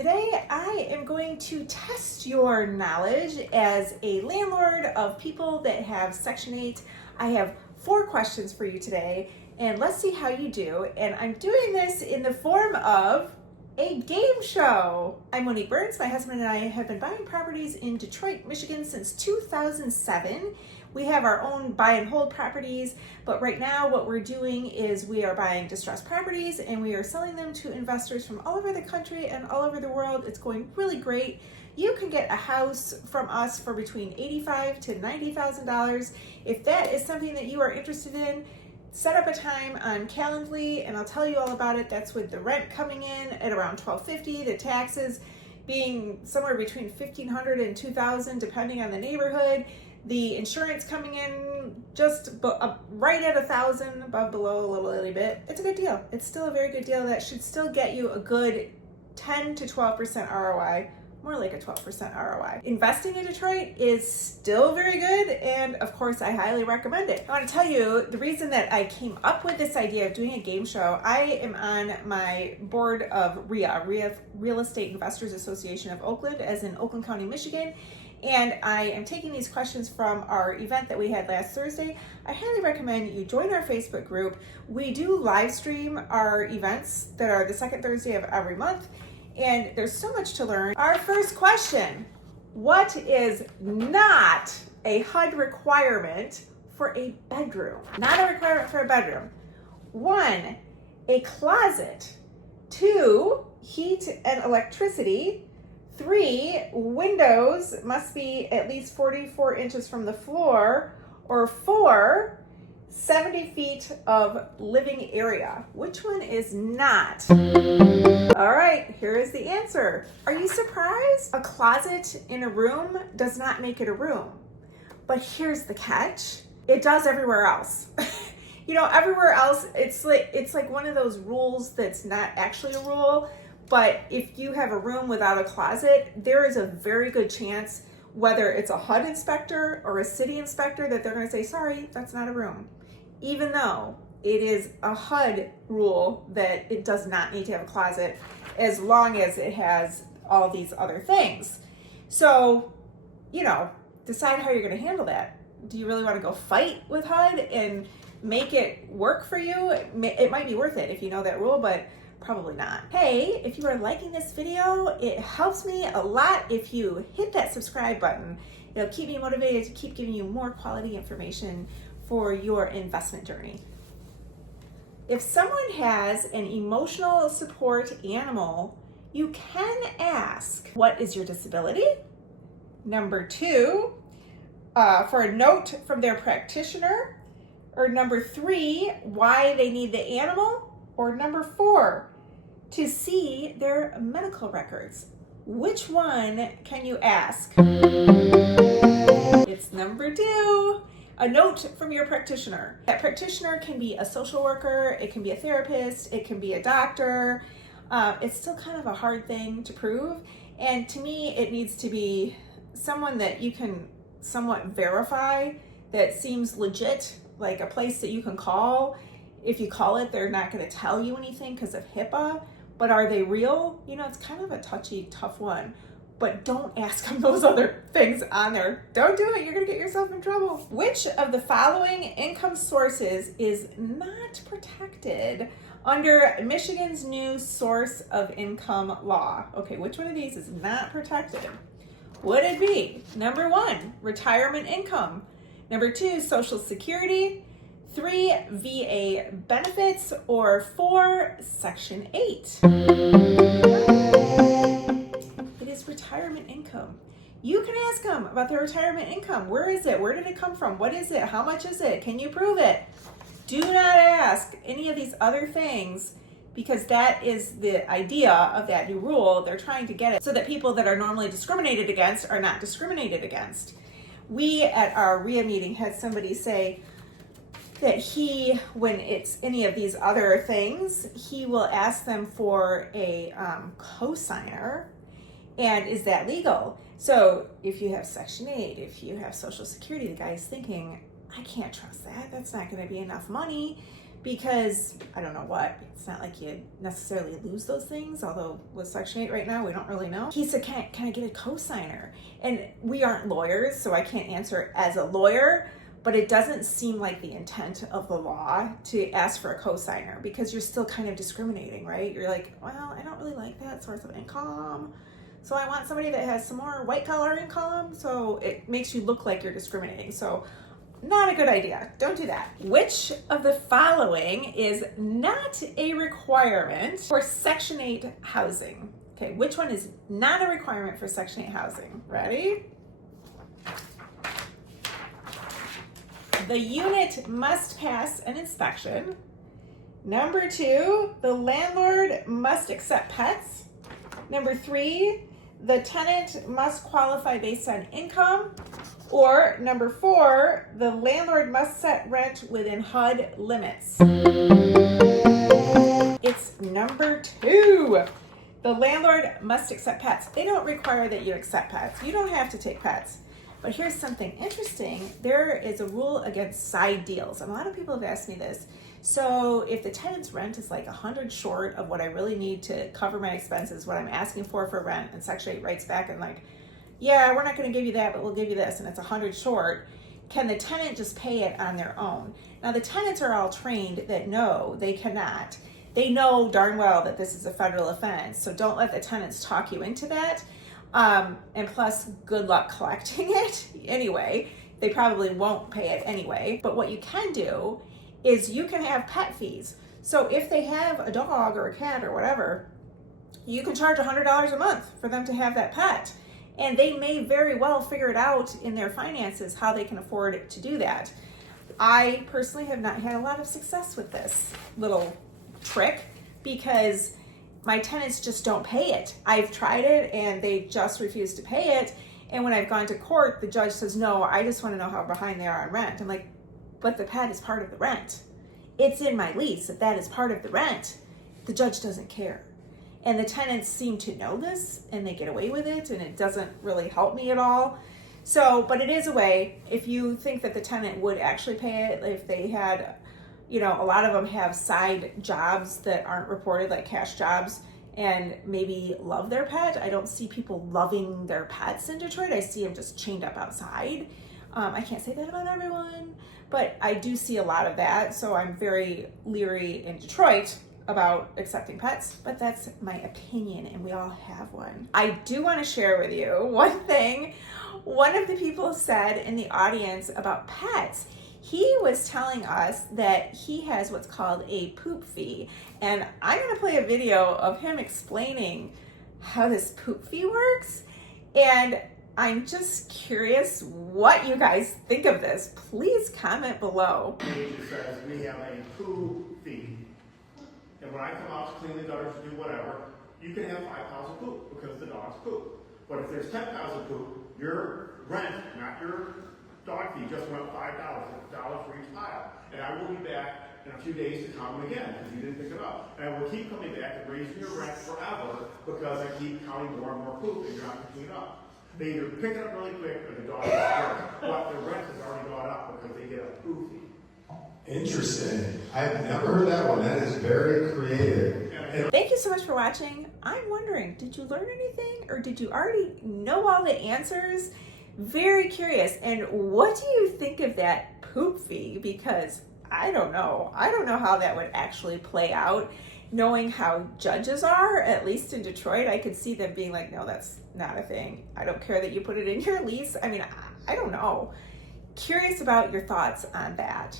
Today I am going to test your knowledge as a landlord of people that have Section 8. I have 4 questions for you today, and let's see how you do. And I'm doing this in the form of a game show. I'm Monique Burns. My husband and I have been buying properties in Detroit, Michigan since 2007. We have our own buy and hold properties, but right now what we're doing is we are buying distressed properties and we are selling them to investors from all over the country and all over the world. It's going really great. You can get a house from us for between $85,000 to $90,000. If that is something that you are interested in, set up a time on Calendly and I'll tell you all about it. That's with the rent coming in at around $1,250, the taxes being somewhere between $1,500 and $2,000 depending on the neighborhood. The insurance coming in just right at $1,000, above, below, a little bit. It's a good deal. It's still a very good deal that should still get you a good 10 to 12% ROI, more like a 12% ROI. Investing in Detroit is still very good, and of course I highly recommend it. I want to tell you the reason that I came up with this idea of doing a game show. I am on my board of REIA, Real Estate Investors Association of Oakland, as in Oakland County, Michigan. And I am taking these questions from our event that we had last Thursday. I highly recommend you join our Facebook group. We do live stream our events that are the second Thursday of every month, and there's so much to learn. Our first question: what is not a HUD requirement for a bedroom? Not a requirement for a bedroom. 1, a closet. 2, heat and electricity. 3, windows must be at least 44 inches from the floor. Or 4, 70 feet of living area. Which one is not? All right, here is the answer. Are you surprised? A closet in a room does not make it a room. But here's the catch. It does everywhere else. You know, everywhere else, it's like one of those rules that's not actually a rule. But if you have a room without a closet, there is a very good chance, whether it's a HUD inspector or a city inspector, that they're going to say, sorry, that's not a room. Even though it is a HUD rule that it does not need to have a closet as long as it has all these other things. So, you know, decide how you're going to handle that. Do you really want to go fight with HUD and make it work for you? It might be worth it if you know that rule, but probably not. Hey, if you are liking this video, it helps me a lot if you hit that subscribe button. It'll keep me motivated to keep giving you more quality information for your investment journey. If someone has an emotional support animal, you can ask, what is your disability? Number 2, for a note from their practitioner. Or number 3, why they need the animal. Or number 4, to see their medical records. Which one can you ask? It's number 2, a note from your practitioner. That practitioner can be a social worker, it can be a therapist, it can be a doctor. It's still kind of a hard thing to prove. And to me, it needs to be someone that you can somewhat verify, that seems legit, like a place that you can call. If you call it, they're not going to tell you anything because of HIPAA, but are they real? You know, it's kind of a touchy, tough one, but don't ask them those other things on there. Don't do it. You're going to get yourself in trouble. Which of the following income sources is not protected under Michigan's new source of income law? Okay, which one of these is not protected? Would it be number 1, retirement income? Number 2, Social Security? 3, VA benefits, or 4, Section 8. It is retirement income. You can ask them about their retirement income. Where is it? Where did it come from? What is it? How much is it? Can you prove it? Do not ask any of these other things, because that is the idea of that new rule. They're trying to get it so that people that are normally discriminated against are not discriminated against. We, at our REIA meeting, had somebody say that when it's any of these other things, he will ask them for a cosigner. And is that legal? So if you have Section 8, if you have Social Security, the guy's thinking, I can't trust that. That's not going to be enough money. because I don't know what, it's not like you necessarily lose those things, although with Section 8 right now, we don't really know. He said, can I get a cosigner? And we aren't lawyers, so I can't answer as a lawyer, but it doesn't seem like the intent of the law to ask for a cosigner, because you're still kind of discriminating, right? You're like, well, I don't really like that source of income, so I want somebody that has some more white collar income, so it makes you look like you're discriminating. So not a good idea. Don't do that. Which of the following is not a requirement for Section 8 housing? Okay, which one is not a requirement for Section 8 housing? Ready? The unit must pass an inspection. Number 2, the landlord must accept pets. Number 3, the tenant must qualify based on income. Or number 4, the landlord must set rent within HUD limits. It's number 2. The landlord must accept pets. They don't require that you accept pets. You don't have to take pets. But here's something interesting. There is a rule against side deals. And a lot of people have asked me this. So if the tenant's rent is like 100 short of what I really need to cover my expenses, what I'm asking for rent, and Section 8 writes back and like, yeah, we're not going to give you that, but we'll give you this, and it's 100 short, can the tenant just pay it on their own? Now, the tenants are all trained that no, they cannot. They know darn well that this is a federal offense, so don't let the tenants talk you into that. And plus, good luck collecting it anyway. They probably won't pay it anyway. But what you can do is you can have pet fees. So if they have a dog or a cat or whatever, you can charge $100 a month for them to have that pet. And they may very well figure it out in their finances how they can afford to do that. I personally have not had a lot of success with this little trick because my tenants just don't pay it. I've tried it and they just refuse to pay it. And when I've gone to court, the judge says, no, I just want to know how behind they are on rent. I'm like, but the pet is part of the rent. It's in my lease that is part of the rent. The judge doesn't care. And the tenants seem to know this and they get away with it, and it doesn't really help me at all. So, but it is a way, if you think that the tenant would actually pay it, if they had, a lot of them have side jobs that aren't reported, like cash jobs, and maybe love their pet. I don't see people loving their pets in Detroit. I see them just chained up outside. I can't say that about everyone, but I do see a lot of that. So I'm very leery in Detroit about accepting pets, but that's my opinion and we all have one. I do want to share with you one thing. One of the people said in the audience about pets, he was telling us that he has what's called a poop fee. And I'm going to play a video of him explaining how this poop fee works. And I'm just curious what you guys think of this. Please comment below. It says we have a poop fee. And when I come out to clean the gutters or do whatever, you can have 5 pounds of poop because the dogs poop. But if there's 10 pounds of poop, your rent, not your dog fee, just went up $5, $6 for each pile. And I will be back in a few days to count them again because you didn't pick it up. And I will keep coming back and raising your rent forever because I keep counting more and more poop and you're not picking it up. They either pick it up really quick or the dog is scared. But the rent has already gone up because they get a poop fee. Interesting. I've never heard that one. That is very creative. Thank you so much for watching. I'm wondering, did you learn anything or did you already know all the answers? Very curious. And what do you think of that poop fee? Because I don't know. I don't know how that would actually play out. Knowing how judges are, at least in Detroit, I could see them being like, no, that's not a thing. I don't care that you put it in your lease. I mean, I don't know. Curious about your thoughts on that.